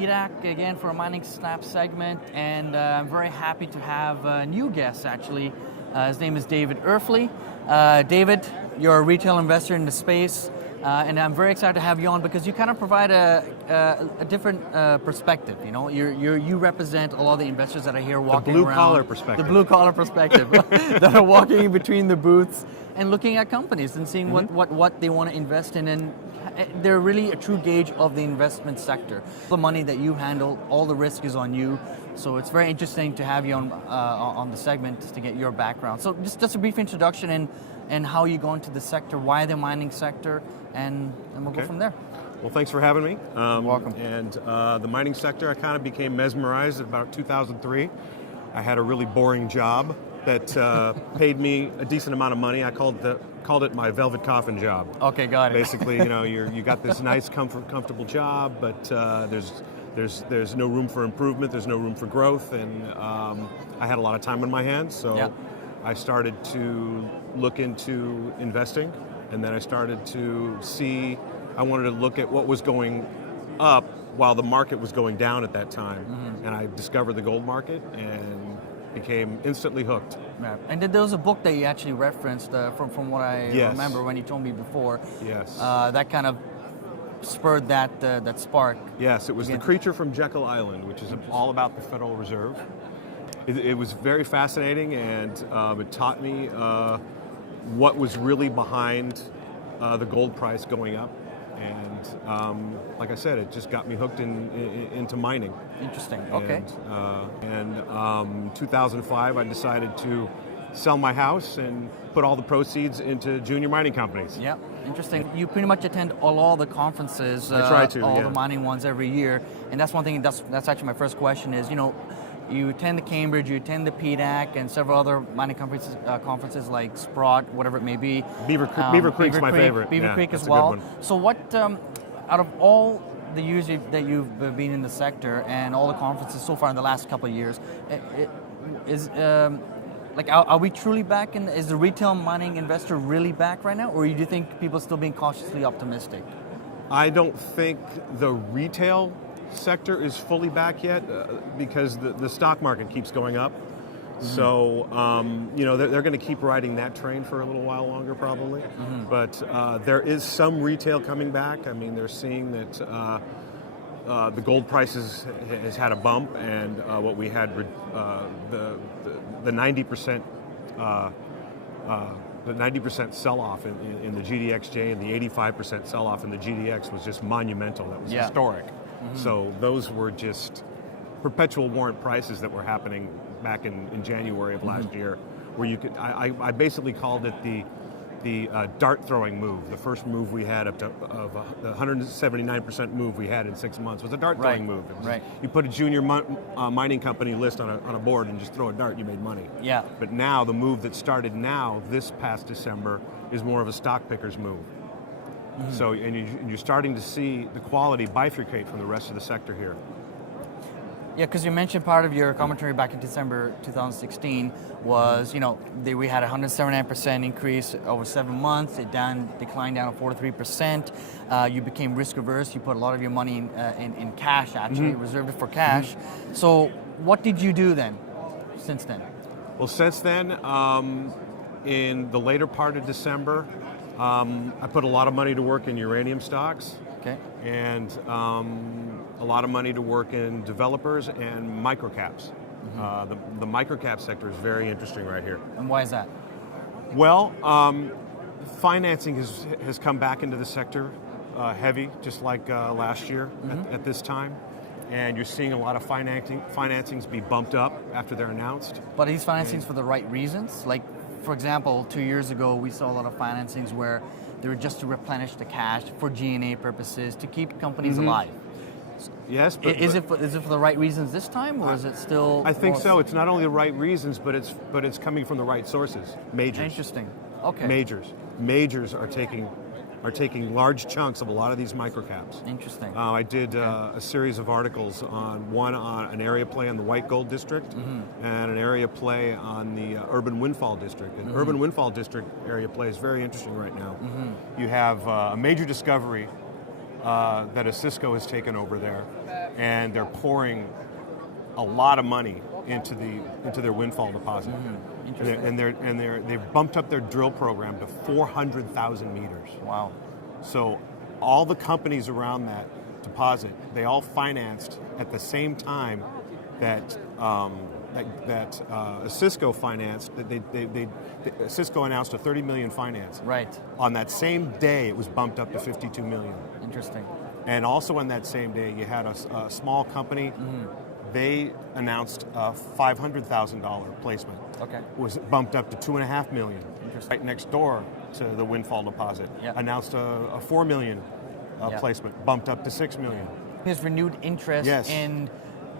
PDAC again for a Mining Snap segment, and I'm very happy to have a new guest actually. His name is David Erfle. David, you're a retail investor in the space, and I'm very excited to have you on because you kind of provide a different perspective. You know, you represent a lot of the investors that are here walking around. The blue-collar perspective. The blue-collar perspective that are walking in between the booths and looking at companies and seeing what they want to invest in, and they're really a true gauge of the investment sector. The money that you handle, all the risk is on you. So it's very interesting to have you on the segment to get your background. So just a brief introduction and how you go into the sector, why the mining sector, and we'll go from there. Well, thanks for having me. You're welcome. And the mining sector, I kind of became mesmerized about 2003. I had a really boring job that paid me a decent amount of money. I called it my velvet coffin job. Okay, got it. Basically, you know, you got this nice, comfortable job, but there's no room for improvement. There's no room for growth, and I had a lot of time on my hands, so I started to look into investing, and then I started to see. I wanted to look at what was going up while the market was going down at that time, and I discovered the gold market and became instantly hooked. Yeah. And there was a book that you actually referenced from what I remember when you told me before. Yes. That kind of spurred that spark. Yes, it was The Creature from Jekyll Island, which is all about the Federal Reserve. It was very fascinating, and it taught me what was really behind the gold price going up. And like I said, it just got me hooked into mining. Interesting. Okay. And 2005, I decided to sell my house and put all the proceeds into junior mining companies. Yeah, interesting. You pretty much attend all the conferences. I try to. All the mining ones every year, and that's one thing. That's actually my first question. Is you attend the Cambridge, you attend the PDAC, and several other mining conferences like Sprott, whatever it may be. Beaver Creek's my favorite. Beaver Creek as well. So what, out of all the years that you've been in the sector and all the conferences so far in the last couple of years, are we truly back? Is the retail mining investor really back right now, or do you think people are still being cautiously optimistic? I don't think the retail sector is fully back yet because the stock market keeps going up. So they're going to keep riding that train for a little while longer probably. But there is some retail coming back. I mean, they're seeing that the gold prices has had a bump, and what we had the 90% the 90% sell-off in the GDXJ and the 85% sell-off in the GDX was just monumental. That was historic. So those were just perpetual warrant prices that were happening back in January of last year, where you could. I basically called it the dart throwing move. The first move we had the 179% move we had in 6 months was a dart throwing move. You put a junior mining company list on a board and just throw a dart, you made money. Yeah. But now the move that started now this past December is more of a stock picker's move. So you're starting to see the quality bifurcate from the rest of the sector here. Yeah, because you mentioned part of your commentary back in December 2016 was, we had a 179% increase over 7 months. It declined down to 43%. You became risk averse. You put a lot of your money in cash, actually, reserved it for cash. So what did you do then, since then? Well, since then, in the later part of December, I put a lot of money to work in uranium stocks. Okay. And a lot of money to work in developers and microcaps. The microcap sector is very interesting right here. And why is that? Well, financing has come back into the sector heavy, just like last year at this time. And you're seeing a lot of financings be bumped up after they're announced. But are these financings for the right reasons? Like, for example, 2 years ago, we saw a lot of financings where they were just to replenish the cash for G&A purposes, to keep companies alive. Yes, but is it for the right reasons this time, or is it still? I think so. It's not only the right reasons, but it's coming from the right sources. Majors. Interesting. Okay. Majors are taking large chunks of a lot of these microcaps. Interesting. I did a series of articles on an area play on the White Gold District and an area play on the Urban Windfall District. And Urban Windfall District area play is very interesting right now. You have a major discovery that a Cisco has taken over there, and they're pouring a lot of money into their windfall deposit. Interesting. They've bumped up their drill program to 400,000 meters. Wow. So all the companies around that deposit, they all financed at the same time that Cisco financed. Cisco announced a 30 million finance. Right. On that same day, it was bumped up to 52 million. Interesting. And also on that same day, you had a small company. They announced a $500,000 placement. Okay. Was bumped up to $2.5 million. Interesting. Right next door to the windfall deposit. Yeah. Announced a $4 million placement, bumped up to $6 million. There's renewed interest in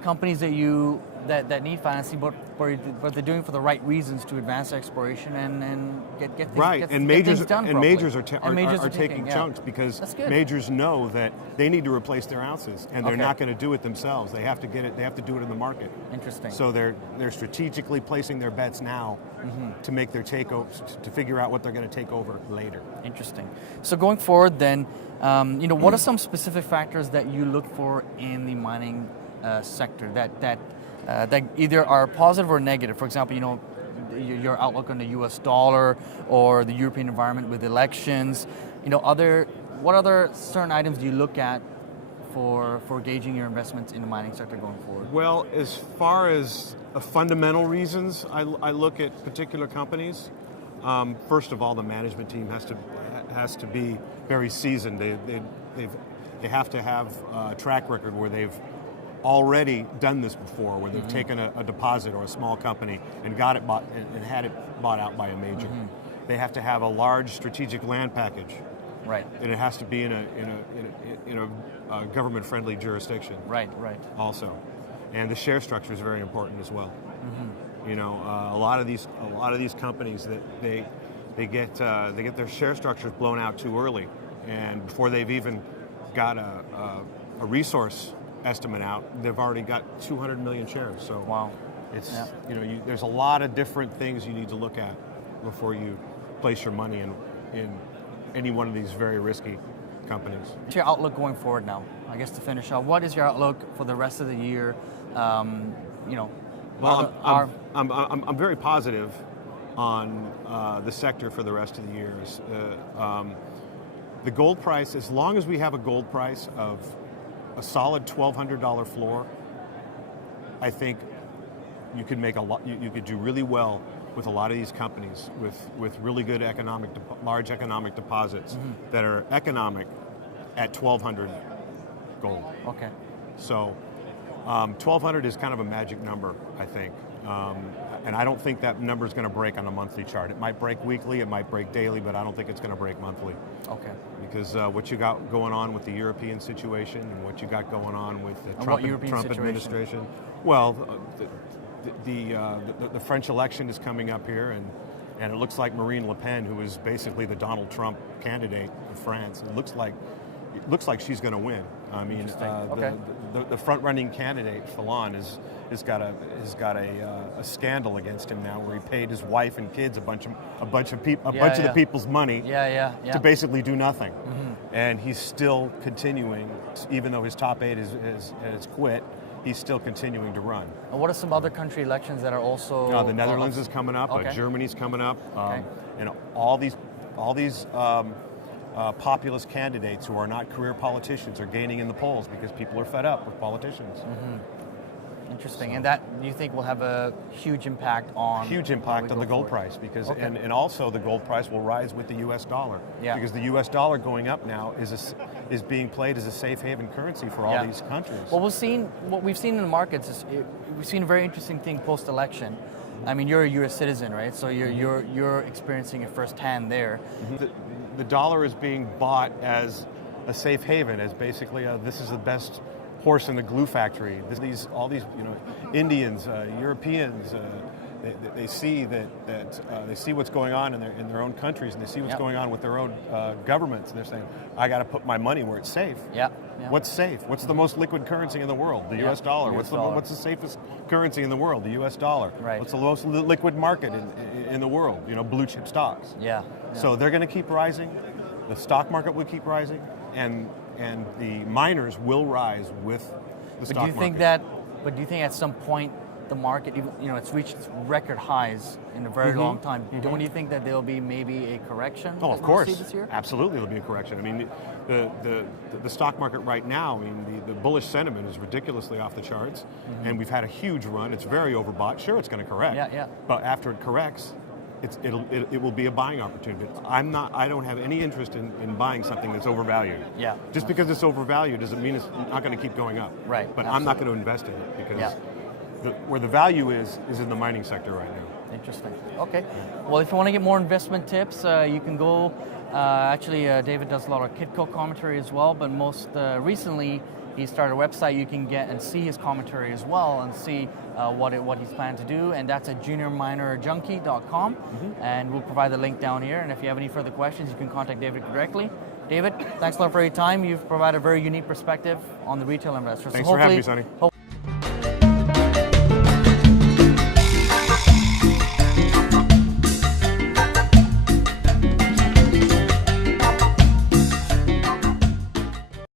companies that need financing, but they're doing it for the right reasons to advance exploration and get things, right. get, and get majors things done and properly. majors are taking chunks because majors know that they need to replace their ounces, and they're not going to do it themselves. They have to get it. They have to do it in the market. Interesting. So they're strategically placing their bets now to make their takeovers, to figure out what they're going to take over later. Interesting. So going forward, then, what are some specific factors that you look for in the mining sector that either are positive or negative? For example, your outlook on the U.S. dollar or the European environment with elections. What other certain items do you look at for gauging your investments in the mining sector going forward? Well, as far as fundamental reasons, I look at particular companies. First of all, the management team has to be very seasoned. They have to have a track record where they've already done this before, where they've taken a deposit or a small company and got it bought and had it bought out by a major. They have to have a large strategic land package, right? And it has to be in a government-friendly jurisdiction, right? Also, and the share structure is very important as well. A lot of these companies that they get their share structures blown out too early, and before they've even got a resource estimate out, they've already got 200 million shares. So wow, it's there's a lot of different things you need to look at before you place your money in any one of these very risky companies. What's your outlook going forward now? I guess to finish off, what is your outlook for the rest of the year? Well, I'm very positive on the sector for the rest of the year. The gold price, as long as we have a gold price of a solid $1,200 floor, I think you could make a lot. You could do really well with a lot of these companies with really good large economic deposits that are economic at 1,200 gold. Okay. So 1,200 is kind of a magic number, I think. And I don't think that number is going to break on a monthly chart. It might break weekly, it might break daily, but I don't think it's going to break monthly. Okay. Because what you got going on with the European situation and what you got going on with the Trump administration. Well, the French election is coming up here, and it looks like Marine Le Pen, who is basically the Donald Trump candidate of France, it looks like she's going to win. I mean, the front-running candidate, Fillon, has got a scandal against him now, where he paid his wife and kids a bunch of the people's money to basically do nothing, and he's still continuing, even though his top aide has quit. He's still continuing to run. And what are some other country elections that are also? The Netherlands is coming up. Germany's coming up. And all these populist candidates who are not career politicians are gaining in the polls because people are fed up with politicians. Interesting. And that, you think, will have a huge impact on the gold price, because and also the gold price will rise with the U.S. dollar. Yeah. Because the U.S. dollar going up now is being played as a safe haven currency for all these countries. Well, what we've seen in the markets is we've seen a very interesting thing post-election. I mean, you're a U.S. citizen, right? So you're experiencing it firsthand there. The dollar is being bought as a safe haven, as basically this is the best horse in the glue factory. All these Indians, Europeans, they see they see what's going on in their own countries, and they see what's going on with their own governments. And they're saying, I got to put my money where it's safe. What's safe? What's the most liquid currency in the world? The U.S. dollar. What's the safest currency in the world? The U.S. dollar. Right. What's the most liquid market in the world? Blue chip stocks. So they're going to keep rising. The stock market will keep rising, and the miners will rise with the But stock do you think market. but do you think at some point the market, it's reached record highs in a very long time? Don't you think that there'll be maybe a correction? Oh, that of we'll course. see this year? Absolutely, there'll be a correction. I mean, the stock market right now, I mean, the bullish sentiment is ridiculously off the charts, and we've had a huge run. It's very overbought. Sure, it's going to correct. Yeah. But after it corrects, it will be a buying opportunity. I don't have any interest in buying something that's overvalued. Yeah. Just because it's overvalued doesn't mean it's not going to keep going up. Right, But I'm not going to invest in it because Yeah. where the value is in the mining sector right now. Interesting. Okay. Well, if you want to get more investment tips, you can go. David does a lot of Kitco commentary as well, but most recently he started a website you can get and see his commentary as well and see what he's planning to do, and that's at juniorminerjunky.com, and we'll provide the link down here. And if you have any further questions, you can contact David directly. David, thanks a lot for your time. You've provided a very unique perspective on the retail investor. Thanks for having me, Sonny.